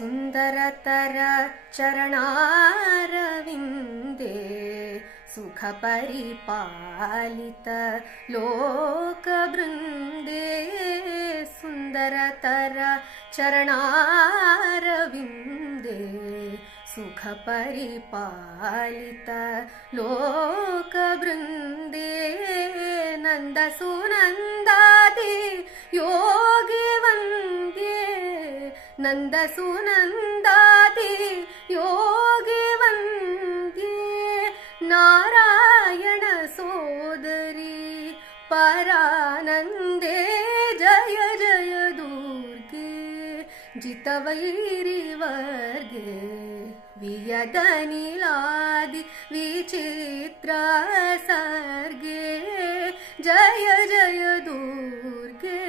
सुन्दरतर चरणारविन्दे सुखपरिपालित लोकवृन्दे सुन्दरतर चरणारविन्दे सुखपरिपालित लोकवृन्दे नन्दसुनन्दादि योगी वन्द्ये नन्दसुनन्दादि योगी वन्द्ये नारायण सोदरी परानन्दे जय जय दुर्गे जितवैरिवर्गे वियदनिलादि विचित्र सर्गे जय जय दुर्गे।